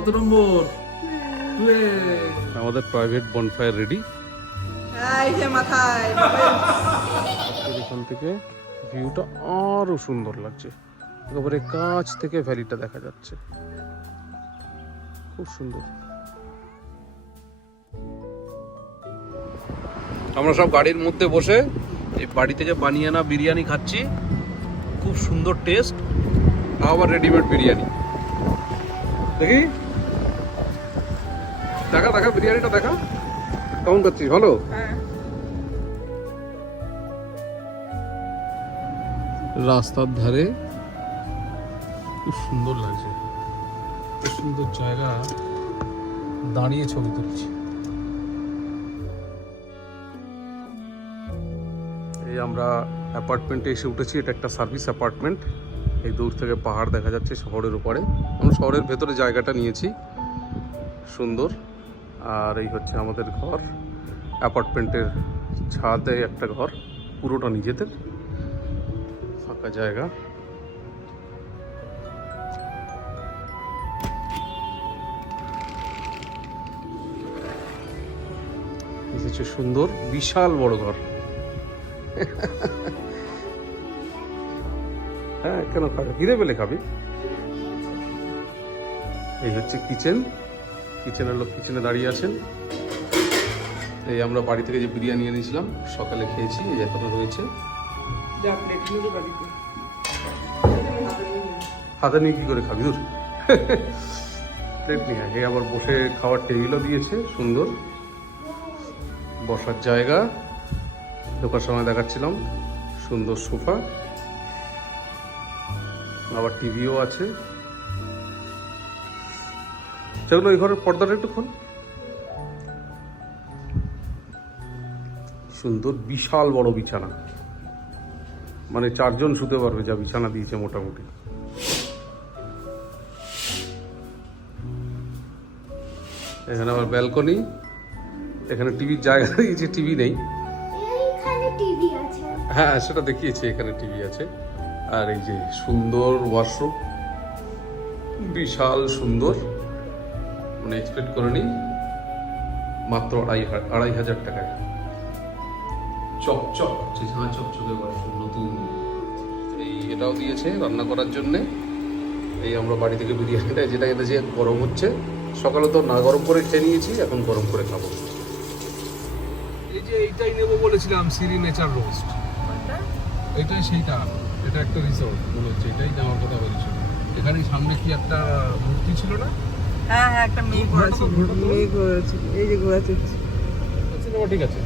কত নম্বর? আমাদের private bonfire ready. এই যে মাথায় এখান থেকে ভিউটা আরো সুন্দর লাগছে, একেবারে কাছ থেকে ভ্যালিটা দেখা যাচ্ছে, খুব সুন্দর। আমরা সব গাড়ির মধ্যে বসে এই বাড়ি থেকে বানিয়ে আনা বিরিয়ানি খাচ্ছি, খুব সুন্দর টেস্ট। আবার রেডিমেড বিরিয়ানি দেখি, দেখা দেখা বিরিয়ানিটা দেখা, কেমন করছিস? ভালো? রাস্তার ধারে খুব সুন্দর লাগছে, খুব সুন্দর জায়গা, দাঁড়িয়ে ছবি তুলছি। এই আমরা অ্যাপার্টমেন্টে এসে উঠেছি, এটা একটা সার্ভিস অ্যাপার্টমেন্ট। এই দূর থেকে পাহাড় দেখা যাচ্ছে শহরের উপরে, আমরা শহরের ভেতরে জায়গাটা নিয়েছি, সুন্দর। আর এই হচ্ছে আমাদের ঘর, অ্যাপার্টমেন্টের ছাদে একটা ঘর, পুরোটা নিজেদের, ফাঁকা জায়গা। হচ্ছে সুন্দর বিশাল বড় ঘর। হ্যাঁ, কেন খাবে? ঘিরে পেলে খাবি। এই হচ্ছে কিচেন, কিচেনের লোক কিচেনে দাঁড়িয়ে আছেন। এই আমরা বাড়ি থেকে যে বিরিয়ানি এনেছিলাম সকালে খেয়েছি, এই এখনো রয়েছে। হাতে নিয়ে কি করে খাবি? দূর, প্লেট নিয়ে আগে। আবার বসে খাওয়ার টেবিলও দিয়েছে, সুন্দর বসার জায়গা। ঢোকার সময় দেখাচ্ছিলাম, সুন্দর সোফা, আবার টিভিও আছে। সেগুলো এই ঘরের পর্দাটা একটু খোল। সুন্দর বিশাল বড় বিছানা, মানে 4 জন শুতে পারবে যা বিছানা দিয়েছে মোটামুটি। এখানে আবার ব্যালকনি, এখানে টিভির জায়গা দিয়েছে, টিভি নেই। হ্যাঁ, সেটা দেখিয়েছি, এখানে টিভি আছে। আর এই যে সুন্দর ওয়াশরুম, বিশাল সুন্দর, মানে এক্সপেক্ট করিনি। মাত্র 2,500 টাকায় চকচক, চকচকে ওয়াশরুম, নতুন। এই এটাও দিয়েছে রান্না করার জন্যে। এই আমরা বাড়ি থেকে বিরিয়ানিটা যেটা এনেছি, গরম হচ্ছে। সকালে তো না গরম করে খেয়ে নিয়েছি, এখন গরম করে খাবো। এই যে এইটাই নেবো বলেছিলাম, সিরি নেচার রোস্ট। এটাই সেইটা, এটা একটা রিসোর্ট মনে হচ্ছে, এটাই নেওয়ার কথা বলেছিল। এখানে সামনে কি একটা মূর্তি ছিল না? হ্যাঁ হ্যাঁ, একটা মেঘ ঘোরাচ্ছে, মেঘ ঘোরাচ্ছে, এই যে ঘোরাচ্ছে। সিনেমা ঠিক আছে,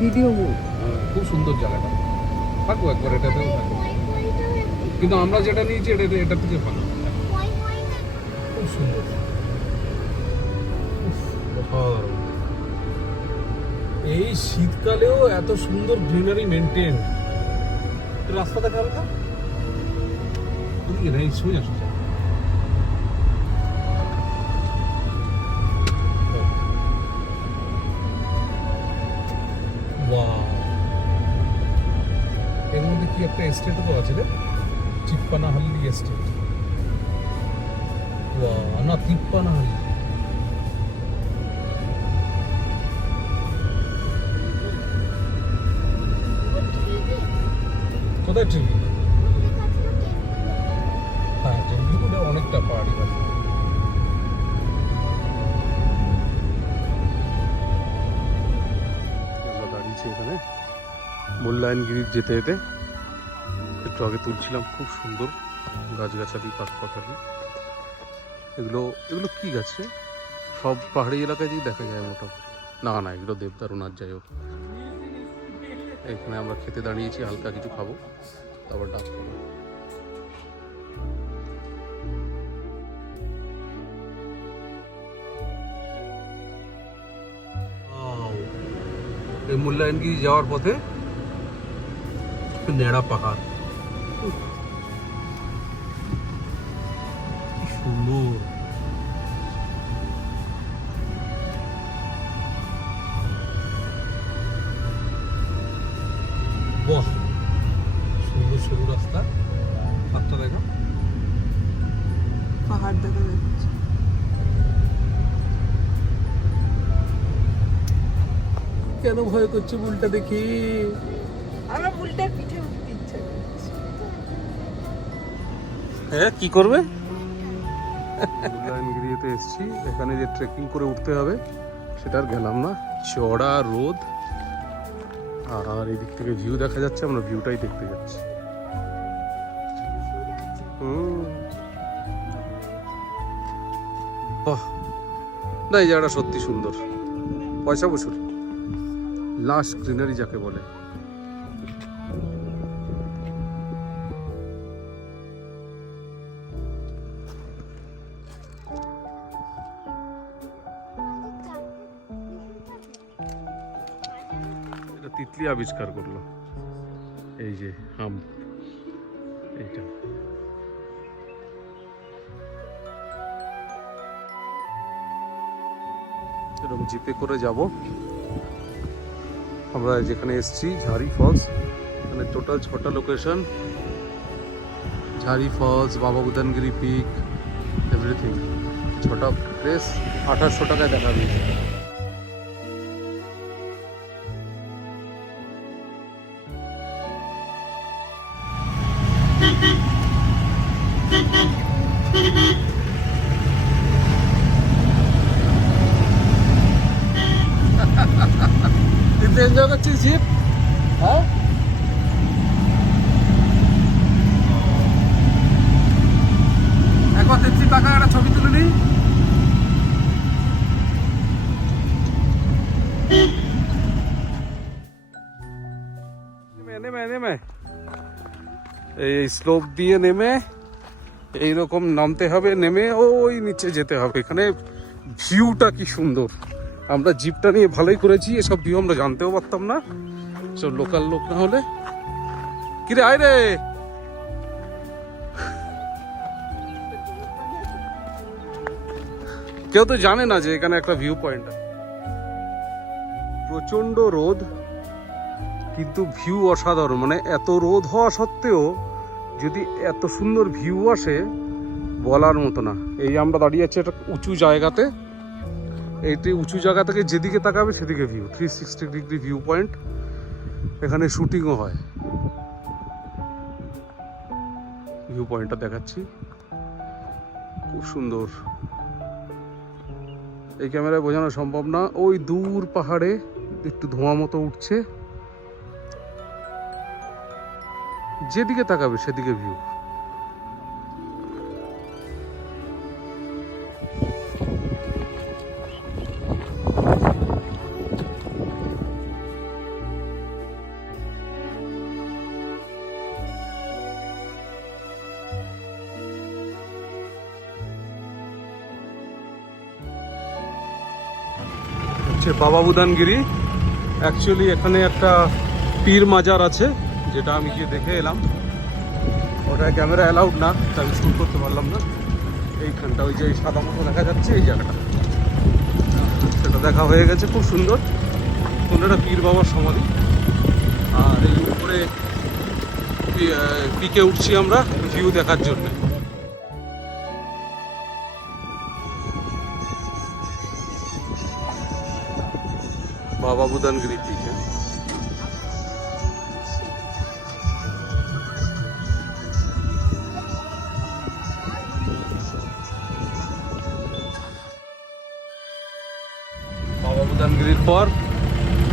ভিডিও মুড, খুব সুন্দর জায়গাটা। থাকবো একবার, এটাতেও থাকবো, কিন্তু আমরা যেটা নিয়েছি এটা থেকে ভালো, খুব সুন্দর। এই শীতকালেও এত সুন্দর গ্রিনারি মেনটেন। রাস্তা দেখা হালকা এই সোজা সোজা। এর মধ্যে কি একটা এস্টেটও তো আছে রে, চিপ্পানাহাল্লি এস্টেট। না, তিপ্পানাহাল্লি। কোথায় ট্রিপি? হ্যাঁ, টেম্পিকুডে অনেকটা পাহাড়ি আছে। আমরা দাঁড়িয়েছি এখানে মূল্যায়নগিরি যেতে যেতে, একটু আগে তুলছিলাম, খুব সুন্দর গাছগাছালি, পাখি। এগুলো কি গাছ রে? সব পাহাড়ি এলাকায় দিয়ে দেখা যায় মোটামুটি। না, এগুলো দেবদারু না, যাই হোক। এখানে আমরা খেতে দাঁড়িয়েছি, হালকা কিছু খাবো, তারপর ডাক করবো। এই মূল্যায়নগিরি যাওয়ার পথে নেড়া পাহাড়, কি সুন্দর। বাহ, সুন্দর সরু রাস্তা, হাতটা দেখো, পাহাড় দেখা যাচ্ছে। কেন ভয় করছে বুলটা দেখি? আমার বুলটার পিঠে উঠতে ইচ্ছে করছে। হ্যাঁ, কি করবে? বুলানগিরিতে এসেছি, এখানে যে ট্রেকিং করে উঠতে হবে সেটা আর গেলাম না। চড়া রোদ, আর এই দিক থেকে ভিউ দেখা যাচ্ছে, আমরা ভিউটাই দেখতে যাচ্ছি। বাহ, না এই জায়গাটা সত্যি সুন্দর, পয়সা বসুল, লাশ গ্রিনারি যাকে বলে। এটা তিতলি আবিষ্কার করলো, এই যে হাম, এইটা। এরকম জিপে করে যাব আমরা যেখানে এসেছি, ঝাড়ি ফলস। এখানে টোটাল 6টা লোকেশন, ঝাড়ি ফলস, বাবা বুদানগিরি পিক, এভরিথিং। 6টা প্লেস, 2800 টাকায় দেখা দিয়েছে। এনজয় করছিস জিপ? হ্যাঁ, একবার 33 টাকা একটা ছবি তুলে নিই। নেমে এই স্লোপ দিয়ে নেমে এইরকম নামতে হবে, নেমে ওই নিচে যেতে হবে। এখানে ভিউটা কি সুন্দর! আমরা জিপটা নিয়ে ভালোই করেছি, এসব ভিউ আমরা জানতেও পারতাম না, সব লোকাল লোক না হলে। কিরে আয় রে, কেউ তো জানে না যে এখানে একটা ভিউ পয়েন্ট আছে। প্রচন্ড রোদ, কিন্তু ভিউ অসাধারণ। মানে এত রোদ হওয়া সত্ত্বেও যদি এত সুন্দর ভিউ আসে, বলার মতো না। এই আমরা দাঁড়িয়ে আছি একটা উঁচু জায়গাতে, এইটি উঁচু জায়গা থেকে যেদিকে তাকাবে সেদিকে ভিউ, 360 ডিগ্রি ভিউ পয়েন্ট। এখানে শুটিংও হয়। ভিউ পয়েন্টটা দেখাচ্ছি, খুব সুন্দর। এই ক্যামেরায় বোঝানো সম্ভব না। ওই দূর পাহাড়ে একটু ধোঁয়া মতো উঠছে, যেদিকে তাকাবে সেদিকে ভিউ। বাবা বুদানগিরি, অ্যাকচুয়ালি এখানে একটা পীর মাজার আছে, যেটা আমি গিয়ে দেখে এলাম। ওটা ক্যামেরা অ্যালাউড না, তাই আমি শুট করতে পারলাম না। এইখানটা ওই যে সাদা মতো দেখা যাচ্ছে, এই জায়গাটা, সেটা দেখা হয়ে গেছে, খুব সুন্দর। কোনটা পীর বাবার সমাধি। আর এই উপরে পিকে উঠছি আমরা ভিউ দেখার জন্য। বাবা বুদানগিরি পিকে বাবা বুদানগিরির পর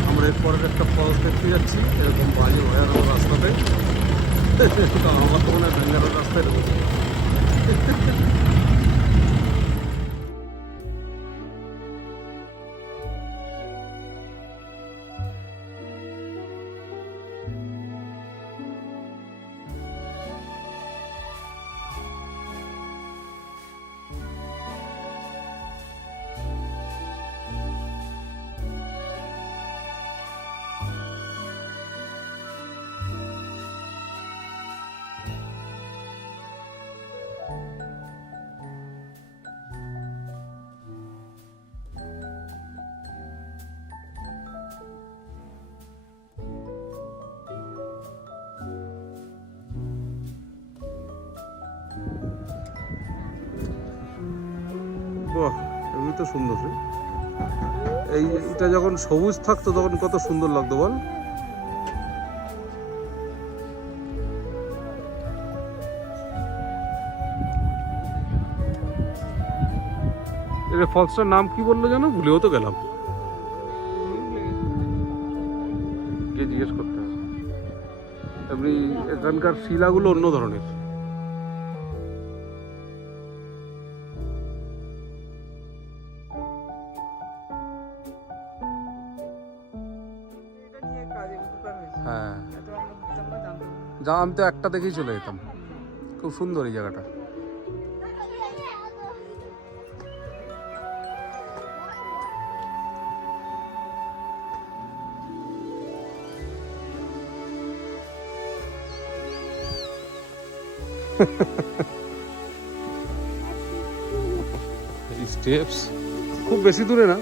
আমরা এরপরের একটা ফলস দেখতে যাচ্ছি। এরকম বাজে ভয়ানক রাস্তাতে, আমার তো মনে হয় বেঙ্গালোর রাস্তায় রয়েছে। বাহ, এমনি তো সুন্দর। এইটা যখন সবুজ থাকতো তখন কত সুন্দর লাগতো বল। এটা ফলসটার নাম কি বললো জানো, ভুলেও তো গেলাম, কে জিজ্ঞেস করতে হবে। এমনি এখানকার শিলাগুলো অন্য ধরনের। এটা নিয়ে কাজে উপকার হয়েছে। হ্যাঁ, এত আমরা ঘুরতাম না, জানতাম না। যা আমি তো একটা দেখেই চলে যেতাম। খুব সুন্দর এই জায়গাটা। স্টেপস খুব বেশি দূরে না,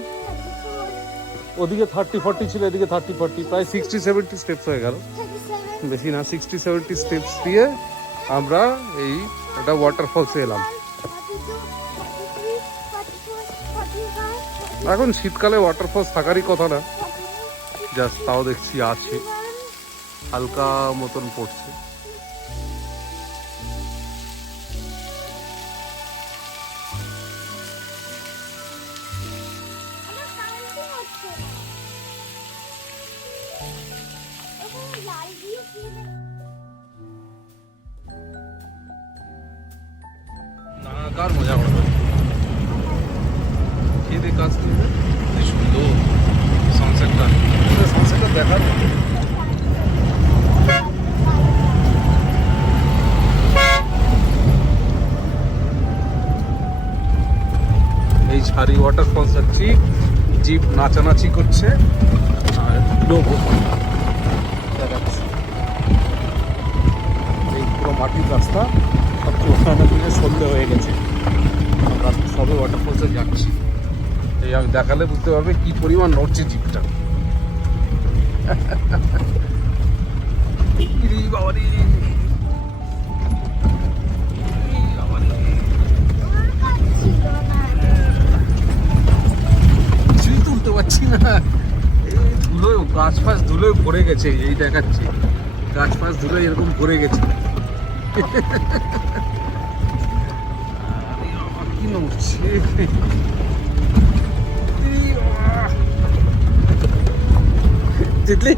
ওদিকে 30-40 ছিল, এদিকে 30-40, প্রায় 60-70 স্টেপস হয়ে গেল, বেশি না, 60-70 স্টেপস দিয়ে আমরা এই একটা ওয়াটারফলসে এলাম। এখন শীতকালে ওয়াটারফলস থাকারই কথা না, জাস্ট তাও দেখছি আছে, হালকা মতন পড়ছে। নানাকার মজা করবে, খেয়ে কাজ করবে, কি সুন্দর সানসেটটা, সানসেটটা দেখার মতো। এই ছাড়ি ওয়াটারফলস যাচ্ছি, জিপ নাচানাচি করছে আর লোগো দেখাচ্ছে। এই পুরো মাটির রাস্তা, সব চোখানো দিনে সন্ধে হয়ে গেছে, আমরা সবে ওয়াটারফলসে যাচ্ছি। এই আমি দেখালে বুঝতে পারবে কি পরিমাণ নড়ছে জিপটা। কিছুই তুলতে পারছি না, এই ধুলো, গাছ ফাছ ধুলোয় ভরে গেছে, এই দেখাচ্ছি গাছ ফাছ ধুলোয় এরকম ভরে গেছে। কি নড়ছে, তিতলি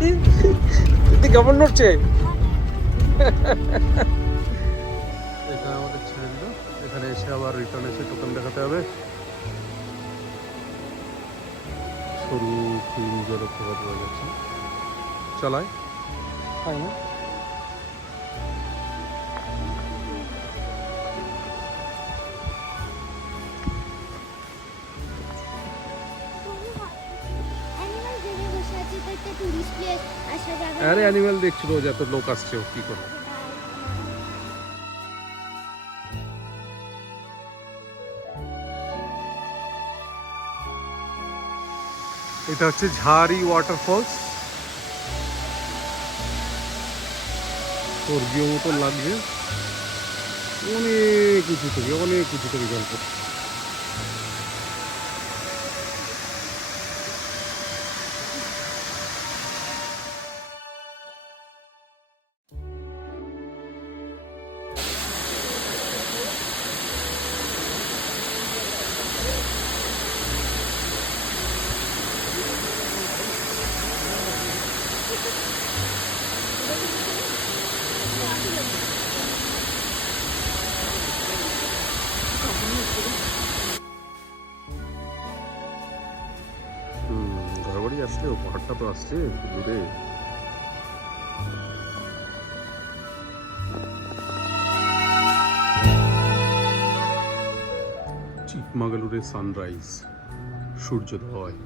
তিতলি কেমন নড়ছে। এখানে আমাদের ছেড়ে দিল, এখানে এসে আবার রিটার্ন এসে টোকেন দেখাতে হবে। সরু ফিল্ম জলপ্রপাত হয়ে গেছে, চালায় তাই না। আরে অ্যানিমেল দেখছিল, যত লোক আসছে ও কি করে। এটা হচ্ছে ঝাড়ি ওয়াটারফলস, স্বর্গীয় মতো লাগছে, অনেক উঁচু থেকে জল পড়ছে। ঘরবাড়ি আসছে, ও পাহাড়টা তো আসছে দূরে। চিকমাগালুরের সানরাইজ, সূর্যোদয়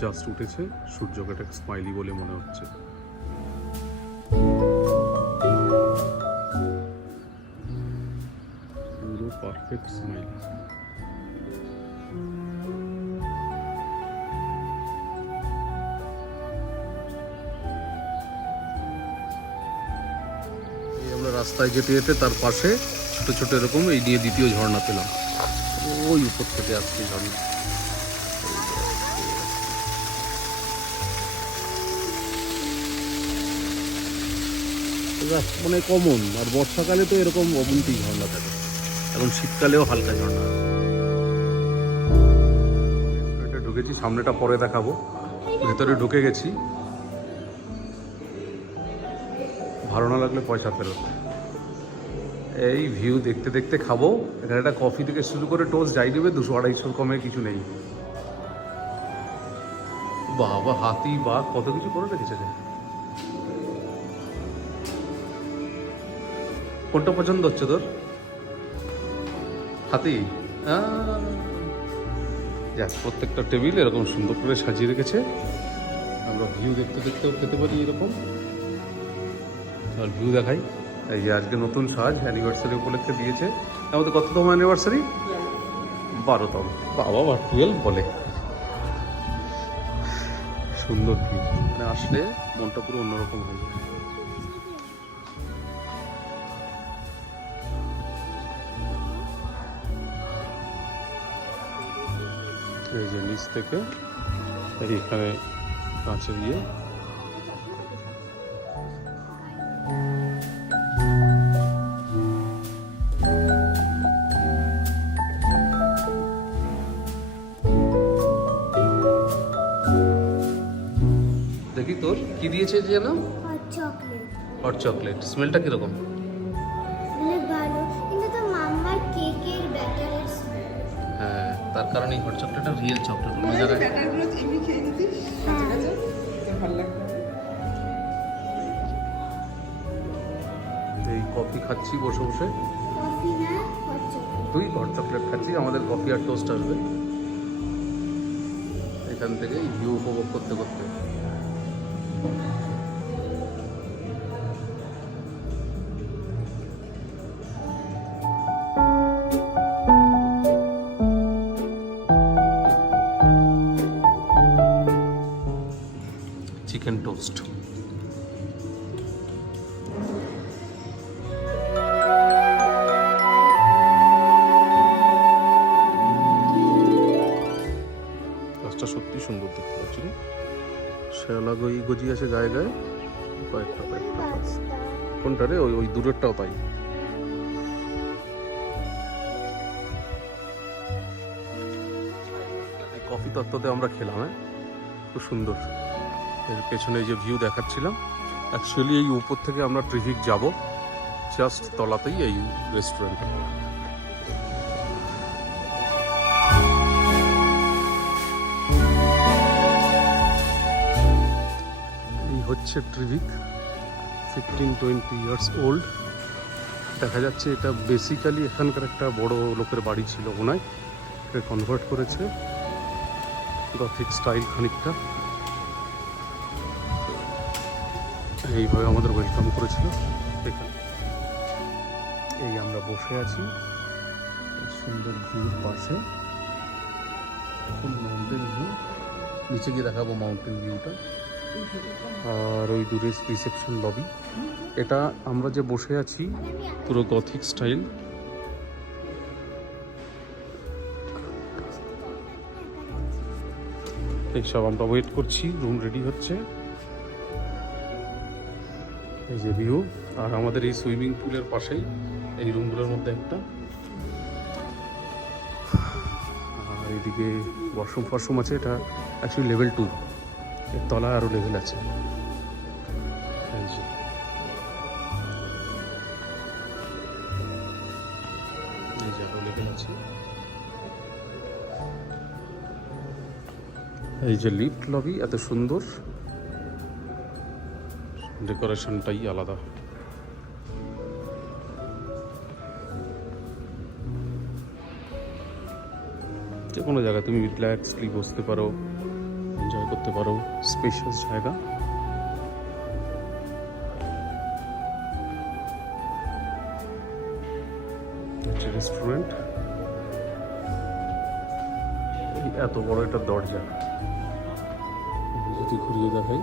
জাস্ট উঠেছে, সূর্যকে একটা স্মাইলি বলে মনে হচ্ছে। পুরো পারফেক্ট স্মাইল। আমরা রাস্তায় যেতে যেতে তার পাশে ছোট ছোট এরকম এই নিয়ে দ্বিতীয় ঝর্ণা পেলাম, ওই উপর থেকে আসছে ঝর্ণা। মানে কমন। আর বর্ষাকালে তো এরকম অবন্তি ঝর্ণা থাকে, এখন শীতকালেও হালকা ঝর্ণা আছে। রেস্টুরেন্টে ঢুকেছি, সামনেটা পরে দেখাবো। ভেতরে ঢুকে গেছি, ভালো না লাগলে পয়সা ফেরত। এই ভিউ দেখতে দেখতে খাবো। এখানে একটা কফি থেকে শুরু করে টোস্ট যাই দেবে, 200-250 কমে কিছু নেই। বাবা, হাতি বাঘ কত কিছু করে রেখেছে যে। কোনটা পছন্দ হচ্ছে তোর? হাতি? যাক, প্রত্যেকটা টেবিল এরকম সুন্দর করে সাজিয়ে রেখেছে। আমরা ভিউ দেখতে দেখতেও খেতে পারি এরকম। আর ভিউ দেখাই। এই যে আজকে নতুন সাজ অ্যানিভার্সারি উপলক্ষে দিয়েছে। আমাদের কততম অ্যানিভার্সারি? 12তম। বাবা, 12 বলে। সুন্দর ভিউ, মানে আসলে মনটা পুরো অন্যরকম হয়ে যায়। এই যে নিচ থেকে এইখানে কাঁচে দিয়ে দেখি তোর কি দিয়েছে যেন? Hot chocolate. Hot chocolate. স্মেলটা কিরকম? মানে ভালো, কিন্তু তো মাম্মার কেকের ব্যাটারের স্মেল। হ্যাঁ, তার কারণেই হট চকলেটটা রিয়েল চকলেট। অন্য মনে হয় জায়গায় ব্যাটারগুলো এমনি খেয়ে নিতিস কাঁচা কাঁচা, তোর ভালো লাগবে। এই কফি খাচ্ছি বসে বসে। কফি না, হট চকলেট। তুই হট চকলেট খাচ্ছি, আমাদের কফি আর টোস্ট আসবে এখান থেকে ভিউ উপভোগ করতে করতে। Chicken toast. গাছটা সত্যি সুন্দর দেখতে পাচ্ছি রে। শ্যাওলা গজি আছে গায়ে গায়ে, কয়েকটা কয়েকটা। কোনটা রে? ওই ওই দূরেরটাও তাই। কফি তত্ত্বতে আমরা খেলাম, হ্যাঁ, খুব সুন্দর। এর পেছনে যে ভিউ দেখাচ্ছিলাম, অ্যাকচুয়ালি এই উপর থেকে আমরা ট্রিফিক যাব, জাস্ট তলাতেই এই রেস্টুরেন্ট। এই হচ্ছে ট্রিভিক, 15-20 ইয়ার্স ওল্ড। দেখা যাচ্ছে এটা বেসিক্যালি এখানকার একটা বড় লোকের বাড়ি ছিল, ওনায় এটা কনভার্ট করেছে গথিক স্টাইল খানিকটা। এইভাবে আমাদের ওয়েলকাম করেছিল এখানে। এই আমরা বসে আছি সুন্দর ভিউর পাশে, মাউন্টেন ভিউ। নিচে গিয়ে দেখাবো মাউন্টেন ভিউটা। আর ওই দূরে রিসেপশন লবি। এটা আমরা যে বসে আছি পুরো গথিক স্টাইল। এইসব আমরা ওয়েট করছি, রুম রেডি হচ্ছে। এই যে ভিউ, আর আমাদের এই সুইমিং পুলের পাশেই এই রুমগুলোর মধ্যে একটা। আর এদিকে ওয়াশরুম ফশরুম আছে। এটা অ্যাকচুয়ালি লেভেল 2, এর তলায় আরও লেভেল আছে। এই যে আরও লেভেল আছে। এই যে লিফট লবি, এত সুন্দর, ডেকোরেশনটাই আলাদা। যে কোনো জায়গায় তুমি রিল্যাক্সলি বসতে পারো, এনজয় করতে পারো, স্পেশাস জায়গা। রেস্টুরেন্ট, এত বড় একটা দরজা, যদি ঘুরিয়ে দেখাই,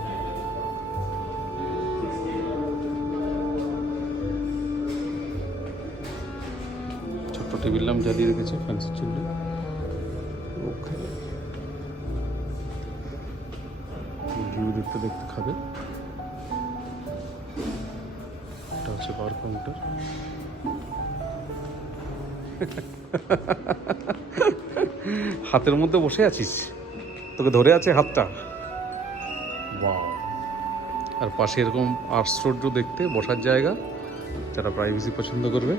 ছোট্ট টেবিল ল্যাম্প জ্বালিয়ে রেখেছে ফ্যান্সি চুল্লি। ওকে, ভিউ দেখতে দেখতে খাবে। হচ্ছে বার কাউন্টার। হাতের মধ্যে বসে আছিস, তোকে ধরে আছে হাতটা। বাহ! আর পাশে এরকম আশ্চর্য দেখতে বসার জায়গা, যারা প্রাইভেসি পছন্দ করবে।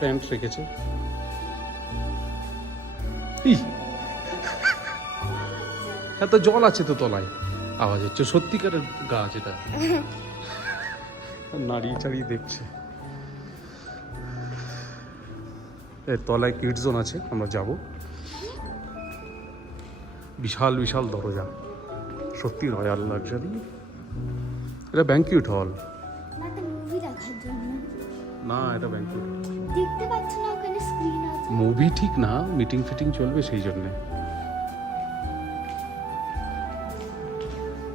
প্যান্ট রেখেছে। হ্যাঁ, তো জল আছে তো তলায়, আওয়াজ হচ্ছে। সত্যিকারের গাছ এটা, নাড়িয়ে চাড়িয়ে দেখছে। এর তলায় কিড জোন আছে, আমরা যাব। বিশাল বিশাল দরজা, সত্যি রয়্যাল লাক্সারি। এটা ব্যাংকুয়েট হল না, তো মুভি দেখার জন্য। না, এটা ব্যাংকুয়েট। দেখতে পাচ্ছ না ওখানে স্ক্রিন আছে? মুভি ঠিক না, মিটিং ফিটিং চলবে সেই জন্যে।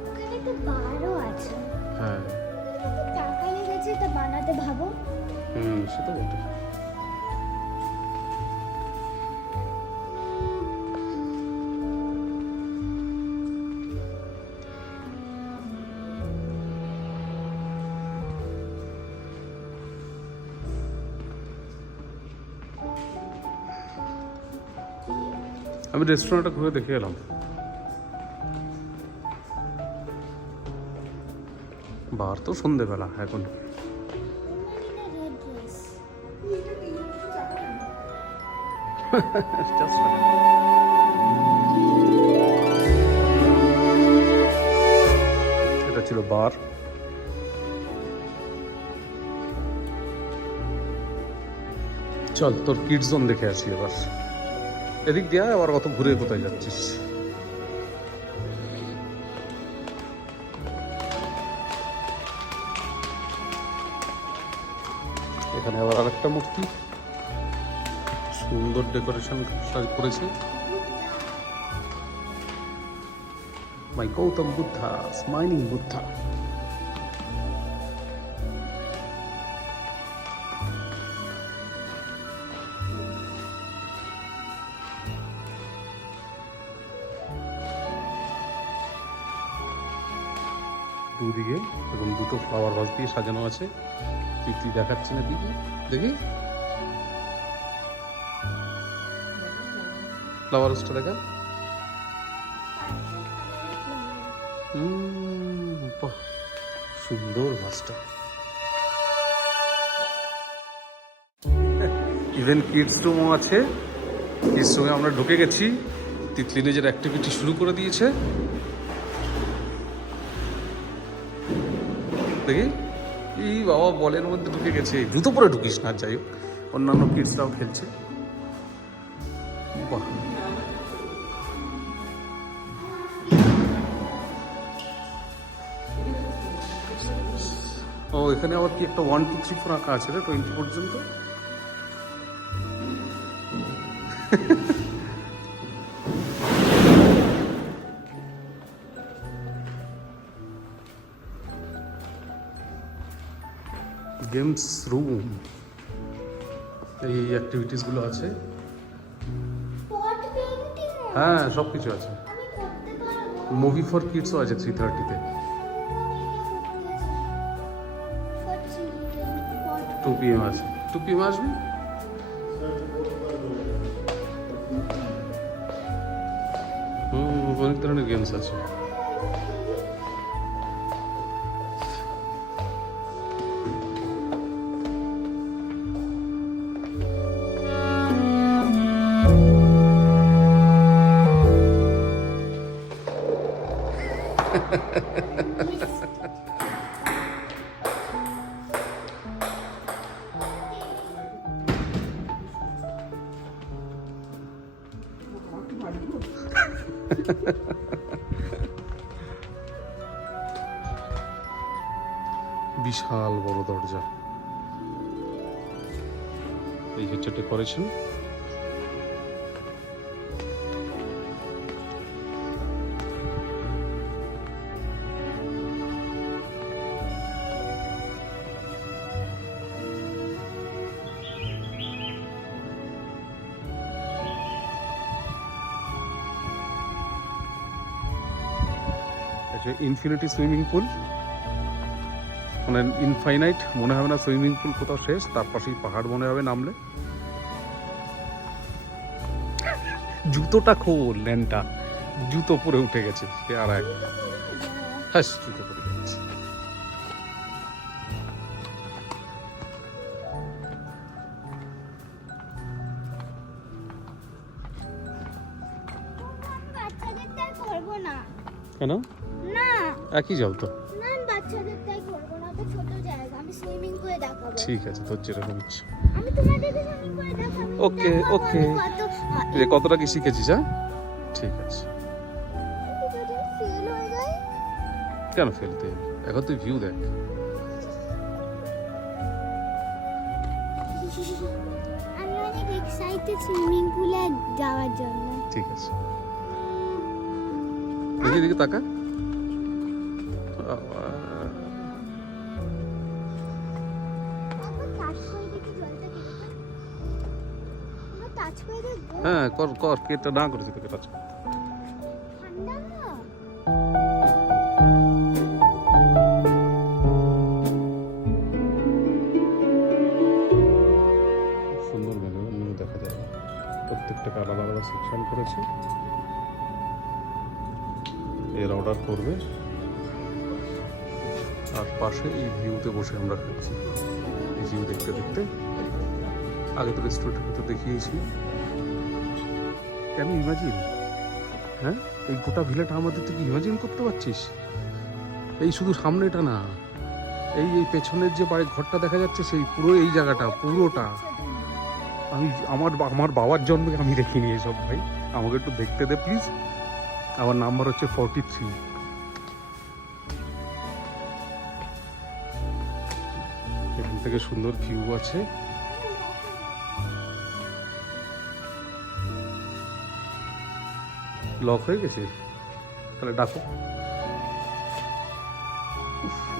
ওখানে তো বারও আছে। হ্যাঁ, কত টাকা লেগেছে এটা বানাতে, ভাবো। সে তো বটে। আমি রেস্টুরেন্টটা ঘুরে দেখে এলাম। বার তো সন্ধেবেলা এখন। Red dress. এটা ছিল বার। চল, তোর কিডস জোন দেখে আসি এবার। এদিক দিয়ে আবার অত ঘুরে কোথায় যাচ্ছিস? এখানে আবার আরেকটা মূর্তি, সুন্দর ডেকোরেশন করেছে। মাই গৌতম বুদ্ধা, স্মাইলিং বুদ্ধা। দুদিকে এবং দুটো ফ্লাওয়ার ভাস দিয়ে সাজানো আছে। তুই দেখাচ্ছি না দিদি, দেখি ফ্লাওয়ার হাউসটা দেখা। বাহ, সুন্দর ভাসটা। ইভেন কিডস রুমও আছে। কিডস রুমে আমরা ঢুকে গেছি। তিতলি নিজের অ্যাক্টিভিটি শুরু করে দিয়েছে। দেখি, এই বাবা বলের মধ্যে ঢুকে গেছে। দ্রুত পরে ঢুকিস না, যাই হোক। অন্যান্য কিডসরাও খেলছে। বাহ, ও এখানে আবার কি একটা 1 2 3 4 আঁকা আছে রে, 20 পর্যন্ত। গেমস রুম, এই অ্যাক্টিভিটিসগুলো আছে। পট পেইন্টিং। হ্যাঁ, সব কিছু আছে। আমি করতে পারবো। মুভি ফর কিডসও আছে 3:30-তে। ফর চিলড্রেন পট। 2 PM আছে। 2 PM আসবি? অনেক ধরনের গেমস আছে। বিশাল বড় দরজা। এই হচ্ছে ডেকোরেশন। ইনফিনিটি সুইমিং পুল, মানে ইনফাইনাইট মনে হবে না সুইমিং পুল কোথাও শেষ, তার পাশেই পাহাড় মনে হবে নামলে। জুতোটা খোল, ল্যান্ডটা জুতো পরে উঠে গেছে সে আর এক। হ্যাঁ, জুতো পরে গেছে। বাচ্চাদেরটাই করবো না। কেন? না একই যাও তো। না, আমি বাচ্চাদেরটাই করবো না, তো ছোট জায়গা, আমি সুইমিং করে দেখাবো। ঠিক আছে, তোর যেরকম ইচ্ছে। আমি তোমাদেরকে সুইমিং করে দেখাবো। ওকে, দেখাবো ওকে। আমি কত যে কতটা কি শিখেছিস? হ্যাঁ, ঠিক আছে। যদি ফেল হয়ে যায়। কেন ফেলতে? এখন তুই ভিউ দেখ। আমি অনেক এক্সাইটেড সুইমিং পুলে যাওয়ার জন্য। ঠিক আছে, দেখি দিকে তাকা। একবার টাচ করে দেখি জলটা কিরকম। একবার টাচ করে দেখবো। হ্যাঁ, কর কর, কেটা না করেছে তোকে টাচ। ঠান্ডা না? সুন্দর মেনু দেখা যায়, প্রত্যেকটাকে আলাদা আলাদা সেকশন করেছে। এর অর্ডার করবে, আর পাশে এই ভিউতে বসে আমরা খাচ্ছি। এই ভিউ দেখতে দেখতে, আগে তো রেস্টুরেন্টের ভিতর দেখিয়েছি। কেন ইমাজিন, হ্যাঁ, এই গোটা ভিলাটা আমাদের থেকে ইমাজিন করতে পারছিস? এই শুধু সামনেটা না, এই এই পেছনের যে বাড়ি ঘরটা দেখা যাচ্ছে, সেই পুরো এই জায়গাটা পুরোটা আমি আমার বাবার জন্মে আমি দেখিনি এসব। ভাই আমাকে একটু দেখতে দে প্লিজ। আমার নাম্বার হচ্ছে 43। এখান থেকে সুন্দর ভিউ আছে। লক হয়ে গেছে, তাহলে ডাকো।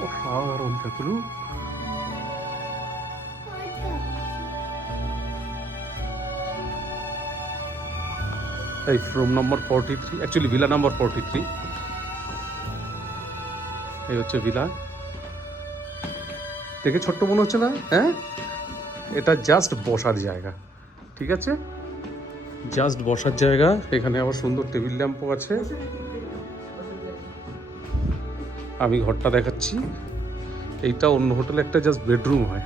অসাধারণ দেখলু। এই room number 43, actually villa number 43। এই হচ্ছে ভিলা। দেখে ছোট্ট মনে হচ্ছে না? হ্যাঁ, এটা জাস্ট বসার জায়গা, ঠিক আছে, জাস্ট বসার জায়গা। এখানে আবার সুন্দর টেবিল ল্যাম্পও আছে। আমি ঘরটা দেখাচ্ছি। এইটা অন্য হোটেলে একটা জাস্ট বেডরুম হয়।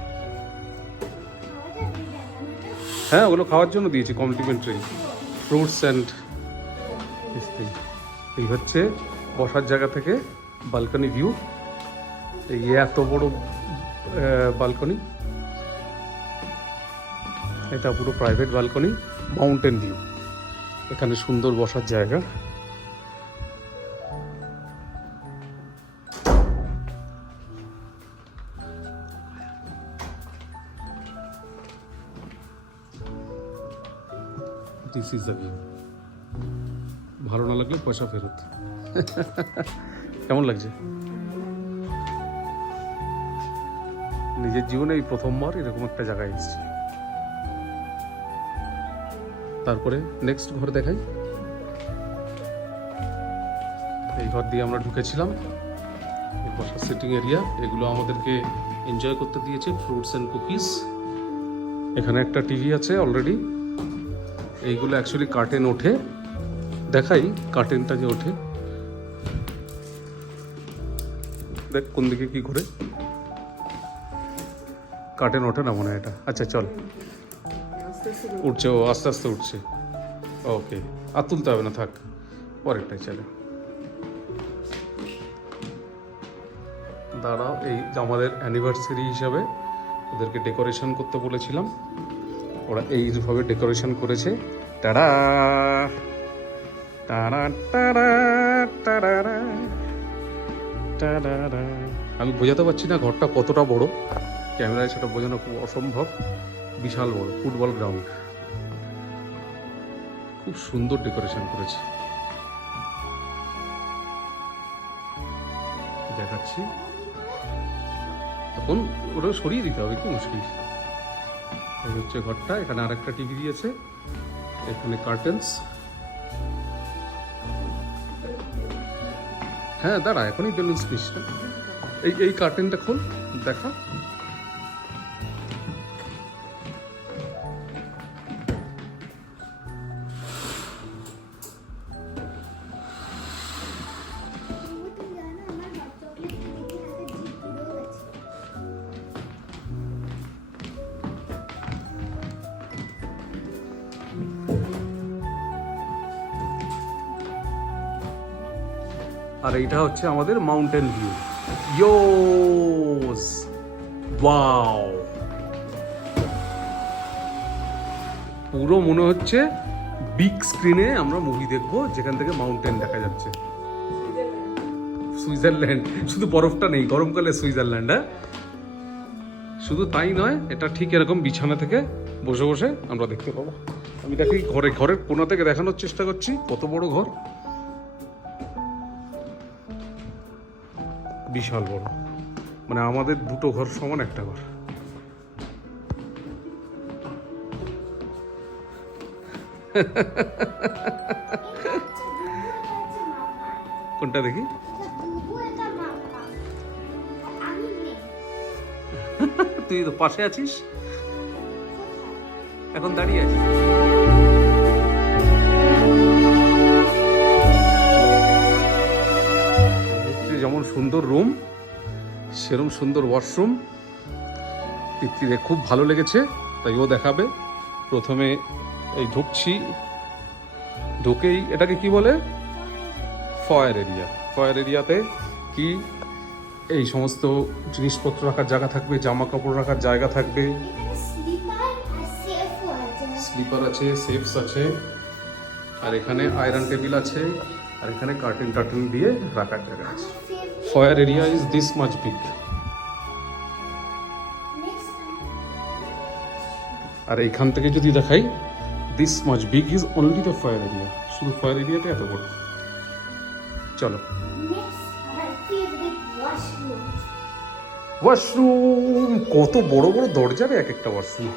হ্যাঁ, ওগুলো খাওয়ার জন্য দিয়েছি কমপ্লিমেন্টারি, ফ্রুটস অ্যান্ড এই হচ্ছে বসার জায়গা থেকে বালকনি ভিউ। এই এত বড় বালকনি, এটা পুরো প্রাইভেট বালকনি, মাউন্টেন ভিউ। এখানে সুন্দর বসার জায়গা। This is the view. ভালো না লাগলে পয়সা ফেরত। কেমন লাগছে? নিজের জীবনে এই প্রথমবার এরকম একটা জায়গায় এসেছি। তারপরে নেক্সট ঘর দেখাই। এই ঘর দিয়ে আমরা ঢুকেছিলাম। এই বসার সিটিং এরিয়া, এগুলো আমাদেরকে এনজয় করতে দিয়েছে, ফ্রুটস অ্যান্ড কুকিজ। এখানে একটা টিভি আছে অলরেডি। এইগুলো অ্যাকচুয়ালি কার্টেন ওঠে, দেখাই কার্টেনটা যে ওঠে, দেখ কোন দিকে কি ঘুরে। কার্টেন ওঠে না মনে হয় এটা। আচ্ছা চল, উঠছে, ও আস্তে আস্তে উঠছে। ওকে, আর তুলতে হবে না, থাক, পরেরটাই চলে। দাঁড়াও, এই আমাদের অ্যানিভার্সারি হিসাবে ওদেরকে ডেকোরেশন করতে বলেছিলাম, ওরা এইভাবে ডেকোরেশন করেছে। টাড়া টাড়া টাড়া টাড়া টাড়া। আমি বোঝাতে পারছি না ঘরটা কতটা বড়, ক্যামেরায় সেটা বোঝানো খুব অসম্ভব। বিশাল বড় ফুটবল গ্রাউন্ড, খুব সুন্দর ডেকোরেশন করেছে। দেখাচ্ছি, তখন ওটা সরিয়ে দিতে হবে, কি মুশকিল। এই হচ্ছে ঘরটা, এখানে আরেকটা টিভি দিয়েছে, এখানে কার্টেন্স। হ্যাঁ দাঁড়া, এখনই বেলুন স্পিচটা। এই কার্টেনটা খোল, দেখা। তুমি জানো আমার হট চকলেট খেতে হাতে জিভ পুড়ে গেছে। আর এইটা হচ্ছে আমাদের মাউন্টেন ভিউ। ইয়োস, ওয়াও, পুরো মনে হচ্ছে বিগ স্ক্রিনে আমরা মুভি দেখবো, যেখান থেকে মাউন্টেন দেখা যাচ্ছে। সুইজারল্যান্ড, শুধু বরফটা নেই, গরমকালে সুইজারল্যান্ড। হ্যাঁ, শুধু তাই নয়, এটা ঠিক এরকম বিছানা থেকে বসে বসে আমরা দেখতে পাবো। আমি দেখি ঘরের কোণা থেকে দেখানোর চেষ্টা করছি কত বড় ঘর, বিশাল বড়, মানে আমাদের দুটো ঘর সমান একটা ঘর। কোনটা দেখি? তুই তো পাশে আছিস, এখন দাঁড়িয়ে আছিস। যেমন সুন্দর রুম, সেরকম সুন্দর ওয়াশরুম। তিতলিরে খুব ভালো লেগেছে, তাই ও দেখাবে। প্রথমে এই ঢুকেই এটাকে কি বলে? Fire area. ফায়ার এরিয়াতে কি এই সমস্ত জিনিসপত্র রাখার জায়গা থাকবে, জামা কাপড় রাখার জায়গা থাকবে, স্লিপার আছে, সেফস আছে, আর এখানে আয়রন টেবিল আছে, আর এখানে কার্টেন দিয়ে রাখার জায়গা আছে। Fire area is this much big. আর এইখান থেকে যদি দেখাই, this much big is only the fire area. শুধু ফায়ার এরিয়াটা এত বড়। চলো, ওয়াশরুম, কত বড় বড় দরজা রে এক একটা ওয়াশরুম।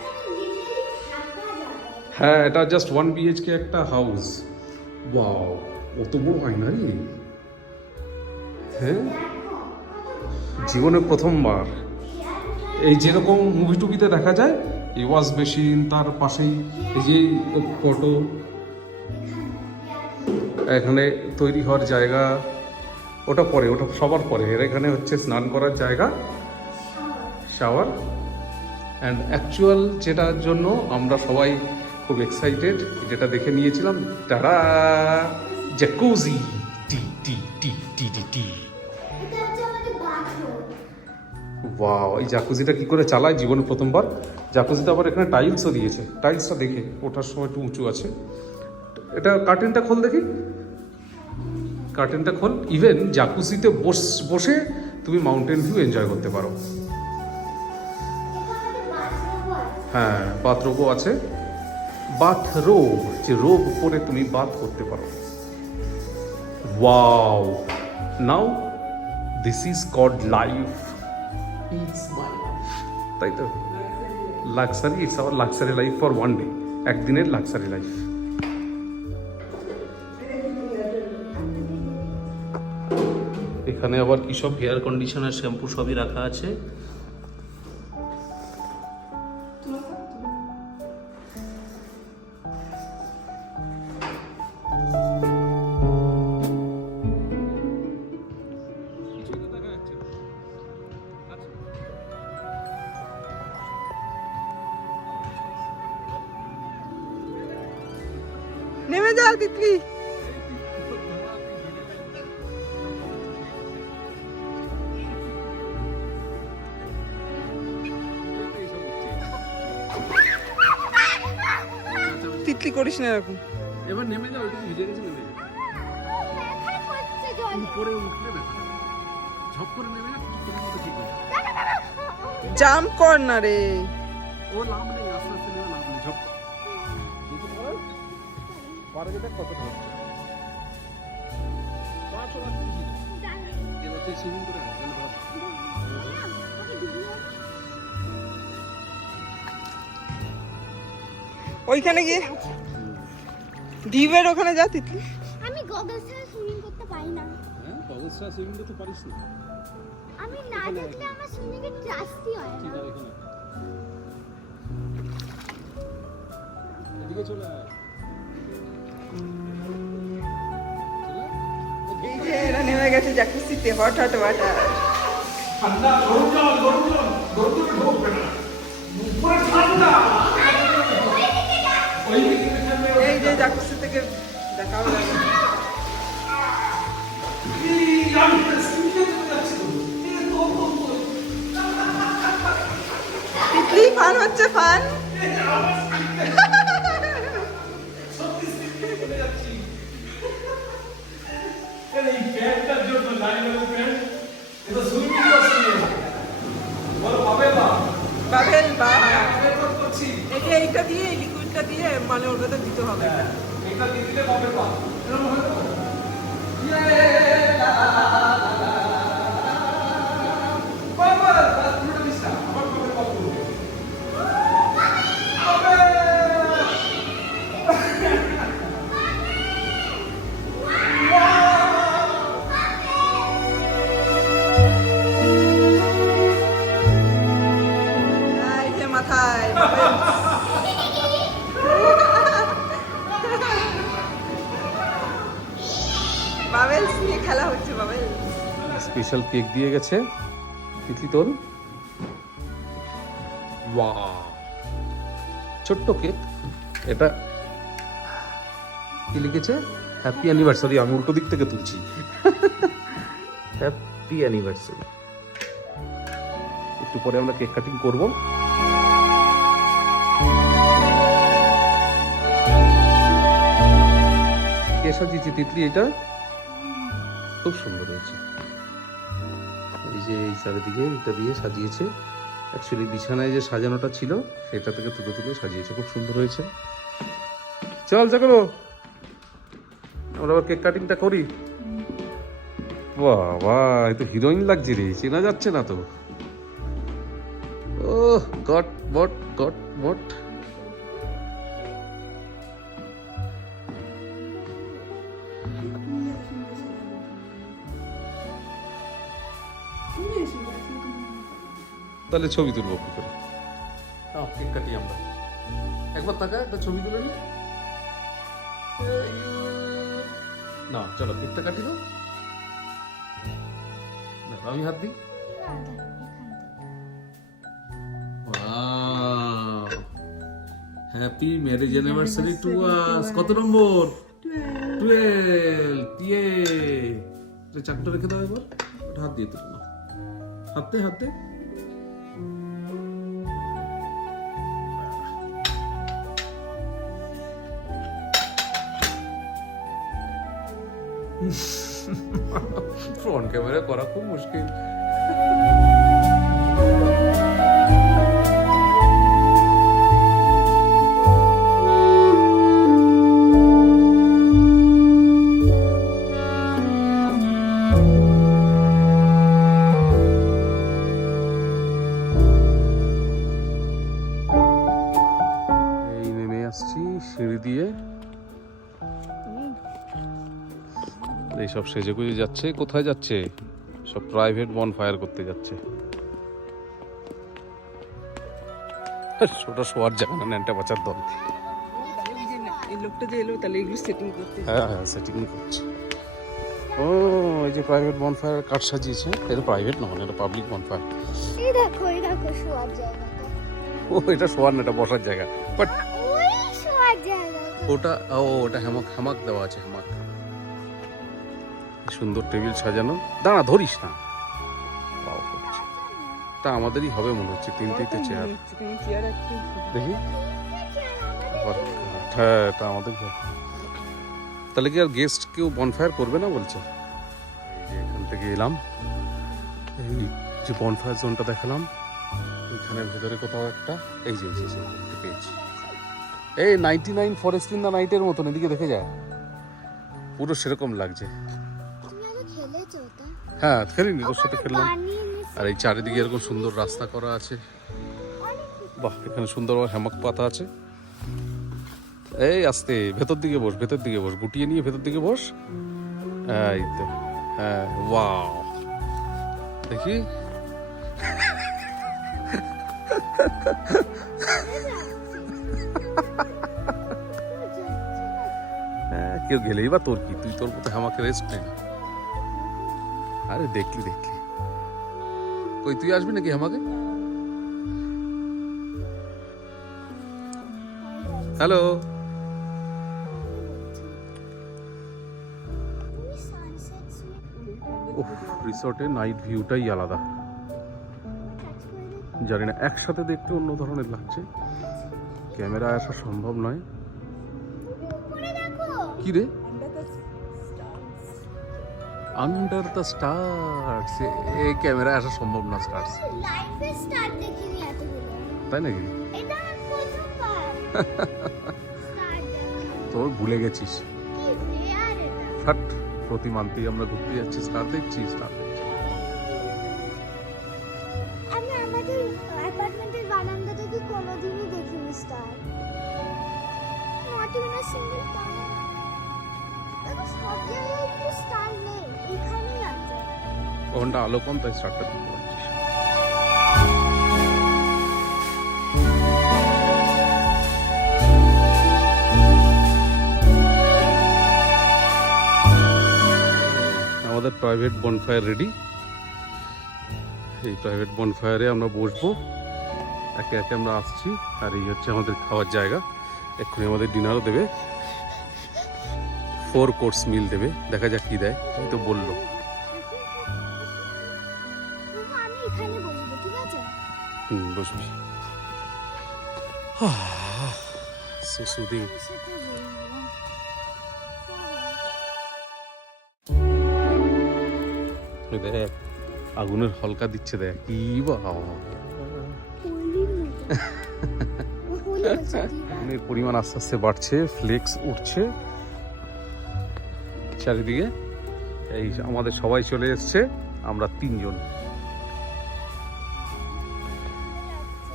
হ্যাঁ, এটা জাস্ট 1 BHK একটা হাউস। ওয়াও, কত বড় আয়না রে। হ্যাঁ, জীবনে প্রথমবার এই যেরকম মুভি টুভিতে দেখা যায়, এই ওয়াশ বেসিন, তার পাশেই এই যে ফটো, এখানে তৈরি হওয়ার জায়গা, ওটা পরে, ওটা সবার পরে। এর এখানে হচ্ছে স্নান করার জায়গা, শাওয়ার, অ্যান্ড অ্যাকচুয়াল যেটার জন্য আমরা সবাই খুব এক্সাইটেড, যেটা দেখে নিয়েছিলাম, তারা জ্যাকুজি। টি টি টি টি টি টি। ওয়াও, এই জাকুজিটা কি করে চালায় জীবনে প্রথমবার। জাকুজিটা আবার এখানে টাইলসও দিয়েছে। টাইলসটা দেখে ওঠার সময় একটু উঁচু আছে। এটা কার্টেনটা খোল দেখি, কার্টেনটা খোল। ইভেন জাকুজিতে বসে তুমি মাউন্টেন ভিউ এনজয় করতে পারো। হ্যাঁ, বাথরোবও আছে। বাথরোব, যে রোব পরে তুমি বাথ করতে পারো। Wow, now this is called life. তাই তো, luxury, it's our luxury life for 1 day. একদিনের লাক্সারি লাইফ। এখানে আবার কি সব হেয়ার কন্ডিশনার, শ্যাম্পু সবই রাখা আছে। নেমে যা তিতলি। তিতলি করিস না এরকম। এবার নেমে যাও, একটু ভিজে গেছে, নেমে যাও। উপরে উঠলে না, ঝপ করে নেমে যাও, কিছুক্ষণের মধ্যে ঠিক হয়ে যাবে। জাম্প কর না রে। ও লাভ নেই, আস্তে আস্তে নেবে, লাভ নেই, ঝপ বুঝতে পারো পারে যেটা কতটা হচ্ছে পাঁচ ওভার কি এবার তুই সুইমিং করে না গেলে ধর ওইখানে গিয়ে ডিপের ওখানে যা তিতলি। আমি গগল ছাড়া সুইমিং করতে পারি না। হ্যাঁ অবশ্যই সুইমিং করতে পারিস না আমি না দেখলে আমার সুইমিং এর ট্রাস্টই হয় ঠিক না। আছে এখানে এদিকে চলে আয় এই যে এরা নেমে গেছে জ্যাকুজিতে, হট হট ওয়াটার। ঠান্ডা গরম জল গরম জল গরম জল ঢোকবে না উপরে ঠান্ডা ওই দিকে খেলবে এই যে জ্যাকুজি থেকে দেখাও লাগে। তিতলি ফান হচ্ছে, ফান। এই প্যান্টটার জন্য লাইনের প্যান্ট এটা সুইমিং করছে বলো পাবে না বাবেল বা রেকর্ড করছি এটা এইটা দিয়ে এই লিকুইডটা দিয়ে মানে ওটাতে দিতে হবে। এটা দিতে পাবে না এরকম হয় তো বাবা বাস পুরো দিশা আমার কবে কল করবে এই যে মাথায় বাবেল। বাবেলস নিয়ে খেলা হচ্ছে, বাবেল। স্পেশাল কেক দিয়ে গেছে তিতলি তোর ওয়াও ছোট্ট কেক এটা কি লিখেছে হ্যাপি অ্যানিভার্সারি আমি উল্টো দিক থেকে তুলছি হ্যাপি অ্যানিভার্সারি একটু পরে আমরা কেক কাটিং করব কে সাজিয়েছে তিতলি এটা খুব সুন্দর হয়েছে এই যে এই চারিদিকে এটা দিয়ে সাজিয়েছে অ্যাকচুয়ালি বিছানায় যে সাজানোটা ছিল সেটা থেকে তুলে তুলে সাজিয়েছে খুব সুন্দর হয়েছে চল চলো আমরা আবার কেক কাটিংটা করি বাবা এ তো হিরোইন লাগছে রে চেনা যাচ্ছে না তো ও গট বট তাহলে ছবি তুলবো কি করে কেক কাটি আমরা একবার তাকা একটা ছবি তুলে নি না চলো কেকটা কাটি দাও না আমি হাত দিই happy marriage anniversary to us কত নম্বর 12 ইয়ে চাকটা রেখে দাও একবার ওটা হাত দিয়ে তুলে না হাতে ফ্রন্ট ক্যামেরা করা খুব মুশকিল এই নেমে আসছি সিঁড়ি দিয়ে এইসব সেজে গুজে যাচ্ছে কোথায় যাচ্ছে সব প্রাইভেট বনফায়ার করতে যাচ্ছে ছোট শোয়ার জায়গা না ন্যাংটা বাঁচার দল এই লোকটা যে এলো তাহলে এগুলো সেটিং করতে। হ্যাঁ সেটিং করছে ও এই যে প্রাইভেট বনফায়ার কাঠ সাজিয়েছে এটা প্রাইভেট না মানে এটা পাবলিক বনফায়ার এই দেখো শোয়ার জায়গাটা। ও এটা শোয়ার না এটা বসার জায়গা বাট ওই শোয়ার জায়গা। ওটা হামাক দেওয়া আছে হামাক সুন্দর টেবিল সাজানো দাঁড়া ধরিস না বাও করছে তা আমাদেরই হবে মনে হচ্ছে তিনটেতে চেয়ার দেখি হ্যাঁ এটা আমাদের তাহলে কি আর গেস্ট কেউ বনফায়ার করবে না বলছে এই যে এখান থেকে এলাম এই যে বনফায়ার জোনটা দেখালাম এখানে ভেতরে কোথাও একটা, এই যে দেখতে পেয়েছি। এই 99 ফরেস্ট ইন দ্য নাইটের মতন, এদিকে দেখে যায়, পুরো সেরকম লাগছে। তুমি আগে খেলেছো ওটা? হ্যাঁ খেলিনি, ওর সাথে খেললাম। বানিয়ে নিয়েছি। আর এই চারিদিকে এরকম সুন্দর রাস্তা করা আছে। বাহ, এখানে সুন্দর হ্যামক পাতা আছে। এই আস্তে ভেতর দিকে বস, ভেতর দিকে বস, গুটিয়ে নিয়ে ভেতর দিকে বস। এই তো, হ্যাঁ, ওয়াও, দেখি। হ্যাঁ, কেউ গেলেই বা তোর কি, তুই তোর মতো হ্যামাকে রেস্ট নে। আরে দেখলি কই, তুই আসবি নাকি হ্যামাকে? হ্যালো, তুমি সানসেট সুইট ওহ, রিসর্টে নাইট ভিউটাই আলাদা। টাচ করে দেখো। জানি না, একসাথে দেখতে অন্য ধরনের লাগছে, ক্যামেরায় আসা সম্ভব নয়। উপরে দেখো। কি রে? Under under the stars. The stars, এই ক্যামেরায় আসা সম্ভব না স্টার্স, লাইফে স্টার দেখিনি এতগুলো। তাই নাকি? এটা আমার প্রথমবার স্টার দেখা। তোর ভুলে গেছিস। কি রেয়ার এটা। ফাট, প্রতি মান্থেই আমরা ঘুরতে যাচ্ছি, স্টার দেখছি, স্টার। আমি আমাদের অ্যাপার্টমেন্টের বারান্দা থেকে কোনোদিনই দেখিনি star. Not even a single star. দেখো সব জায়গায় কিন্তু স্টার নেই, এখানেই আছে। ওখানটা আলো কম, তাই স্টারটা দেখতে পাচ্ছিস। আমাদের প্রাইভেট বনফায়ার রেডি। এই প্রাইভেট বনফায়ারে আমরা বসবো, একে একে আমরা আসছি। আর এই হচ্ছে আমাদের খাওয়ার জায়গা। এক্ষুনি আমাদের ডিনারও দেবে, 4 কোর্স মিল দেবে, দেখা যাক কি দেয়। এই তো বললো। বাবা, আমি এখানে বসবো, ঠিক আছে? বসবি। So soothing. আমার সাথে বলবো। দেখ, আগুনের হলকা দিচ্ছে, দেখ কি বাবা, পল্লীর মতো। পল্লী বলছে কি? আগুনের পরিমাণ আস্তে আস্তে বাড়ছে, ফ্লেক্স উঠছে চারিদিকে। এই আমাদের সবাই চলে এসছে, আমরা 3 জন।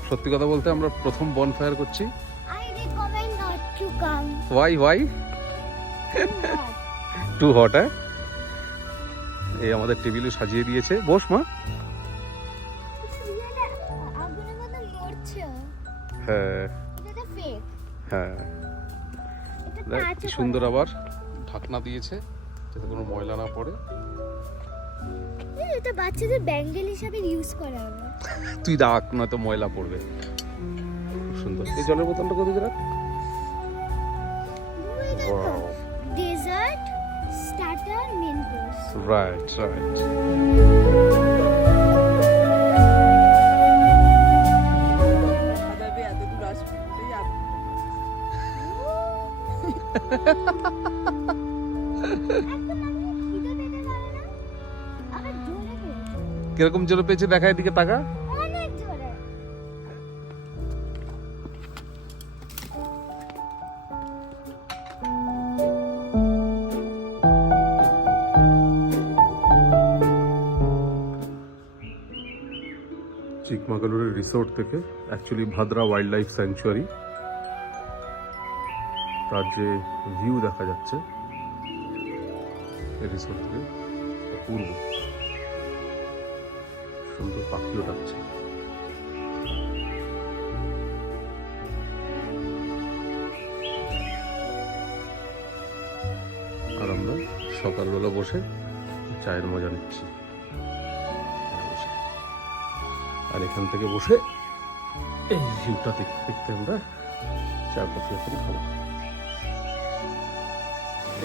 সত্যি কথা বলতে আমরা প্রথম বনফায়ার করছি। I recommend not to come. Why to hot? হ্যাঁ, এই আমাদের টেবিলে সাজিয়ে দিয়েছে, বস মা। আগুনের মতো মরছে। হ্যাঁ এটা তো ফেক। হ্যাঁ, এটা দেখ কাঁচা কি সুন্দর, আবার ঢাকনা দিয়েছে যাতে কোনো ময়লা না পড়ে। এটা বাচ্চাদের ব্যাঙ্গেল হিসাবে ইউজ করা হবে। তুই রাখ, নয়তো ময়লা পড়বে। খুব সুন্দর। এই জলের বোতলটা কোথায় রাখ? Dessert, starter, main course. Right. বাদাবে এত দূর আসবে বলেই একদম আমি খিদে পেটে গেল না। আবার জোরে পেয়েছে। কিরকম জোরে পেয়েছে দেখা, এদিকে তাকা। অনেক জোরে। চিকমাগালুরের রিসোর্ট থেকে, actually Bhadra wild life sanctuary, তার যে ভিউ দেখা যাচ্ছে এই রিসোর্ট থেকে অপূর্ব সুন্দর, পাখিও ডাকছে। আর আমরা সকালবেলা বসে চায়ের মজা নিচ্ছি। আর এখান থেকে বসে এই ভিউটা দেখতে দেখতে আমরা চা কফি এখন খাবো।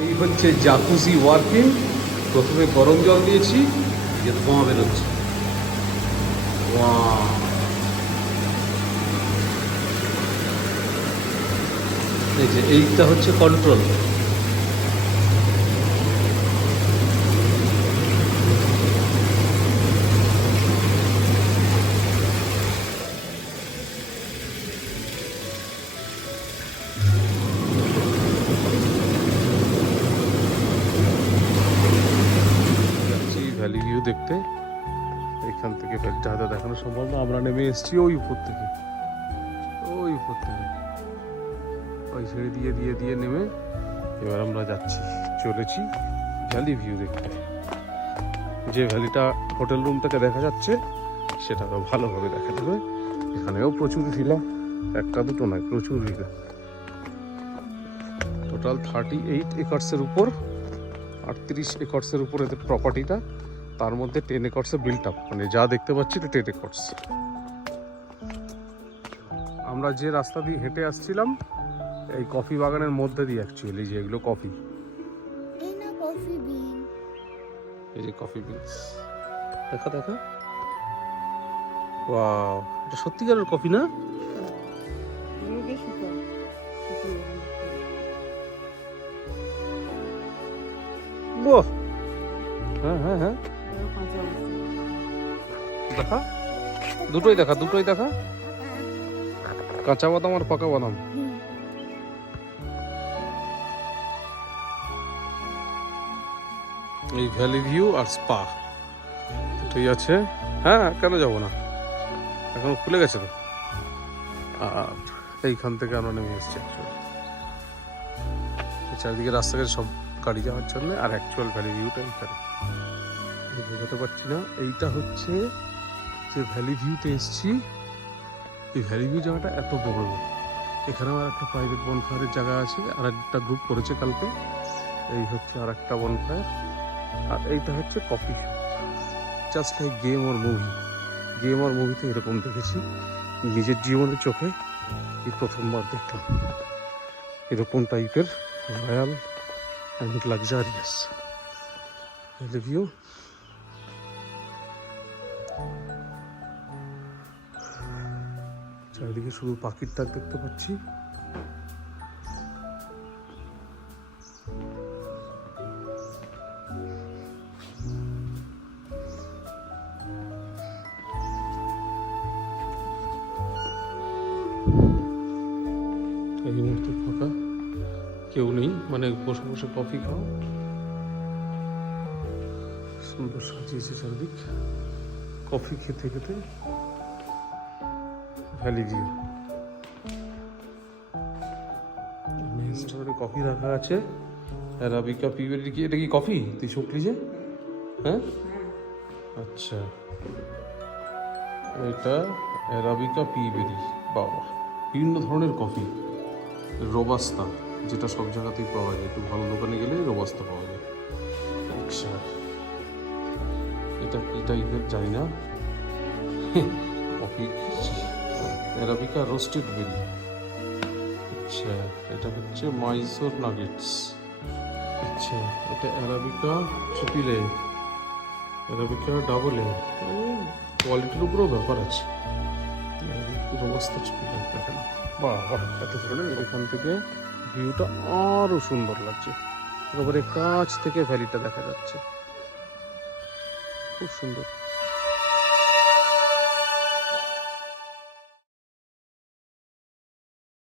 এই হচ্ছে জাকুজি ওয়ার্কিং। প্রথমে গরম জল দিয়েছি, যে ধোঁয়া বেরোচ্ছে। এই যে এইটা হচ্ছে কন্ট্রোল। এইখান থেকে ভ্যালিটা হয়তো দেখানো সম্ভব না, আমরা নেমে এসেছি ওই উপর থেকে, ওই উপর থেকে ওই সিঁড়ি দিয়ে দিয়ে দিয়ে নেমে এবার আমরা যাচ্ছি, চলেছি ভ্যালি ভিউ দেখতে। যে ভ্যালিটা হোটেল রুম থেকে দেখা যাচ্ছে সেটা তো ভালোভাবে দেখা যাবে। এখানেও প্রচুর ভিলা, একটা দুটো নয়, প্রচুর ভিলা। টোটাল 38 একর্সের উপর, 38 একর্সের উপর এদের প্রপার্টিটা, তার মধ্যে 10 একর্সে বিল্ট আপ, মানে যা দেখতে পাচ্ছি এটা 10 একর্স। আমরা যে রাস্তা দিয়ে হেঁটে আসছিলাম এই কফি বাগানের মধ্যে দিয়ে, অ্যাকচুয়ালি যে এগুলো কফি, এই না কফি বিন। এই যে কফি বিনস, দেখা দেখা, ওয়াও, এটা সত্যিকারের কফি না? এগুলোকে শুকাও, শুকিয়ে বাহ, হ্যাঁ হ্যাঁ হ্যাঁ, কাঁচা অবস্থা। দেখা, দুটোই দেখা, দুটোই দেখা, কাঁচা বাদাম আর পাকা বাদাম। এই ভ্যালি ভিউ আর স্পা দুটোই আছে। হ্যাঁ, কেন যাবো না, এখন খুলে গেছে তো। আর এইখান থেকে আমরা নেমে এসেছি অ্যাকচুয়ালি, চারিদিকে রাস্তাঘাট সব গাড়ি যাওয়ার জন্য, আর অ্যাকচুয়াল ভ্যালি ভিউটা এইখানে আমি বোঝাতে পারছি না। এইটা হচ্ছে যে ভ্যালি ভিউতে এসেছি, এই ভ্যালি ভিউ জায়গাটা এত বড়। এখানেও আর একটা প্রাইভেট বনফায়ারের জায়গা আছে, আর একটা গ্রুপ করেছে কালকে। এই হচ্ছে আর একটা বনফায়ার, আর এইটা হচ্ছে coffee shop, just like game or movie. Game or মুভিতে এরকম দেখেছি, নিজের জীবনের চোখে এই প্রথমবার দেখলাম এরকম টাইপের রয়্যাল অ্যান্ড লাক্সারিয়াস ভিউ। চারিদিকে শুধু পাখির ডাক দেখতে পাচ্ছি। এই মুহূর্তে ফাঁকা, কেউ নেই, মানে বসে বসে কফি খাও। সুন্দর সাজিয়েছে চারদিক, কফি খেতে খেতে ভ্যালি ভিউ। কফি রাখা আছে, অ্যারাবিকা পিবেরি। কি এটা, কি কফি তুই শুকলি যে? হ্যাঁ, আচ্ছা, এটা অ্যারাবিকা পিবেরি। বাবা, বিভিন্ন ধরনের কফি, রোবাস্তা, যেটা সব জায়গাতেই পাওয়া যায়, একটু ভালো দোকানে গেলে রোবাস্তা পাওয়া যায়। আচ্ছা, এটা কি টাইপের জানি না, কফি অ্যারাবিকা রোস্টেড বেরি। আচ্ছা, এটা হচ্ছে মাইসোর নাগেটস। আচ্ছা, এটা arabica triple A, arabica double A, কোয়ালিটির উপরেও ব্যাপার আছে। রোবাস্তা ট্রিপল এ দেখেন, বাহ বাহ, এত ধরনের। এখান থেকে ভিউটা আরও সুন্দর লাগছে, একেবারে কাছ থেকে ভ্যালিটা দেখা যাচ্ছে, খুব সুন্দর।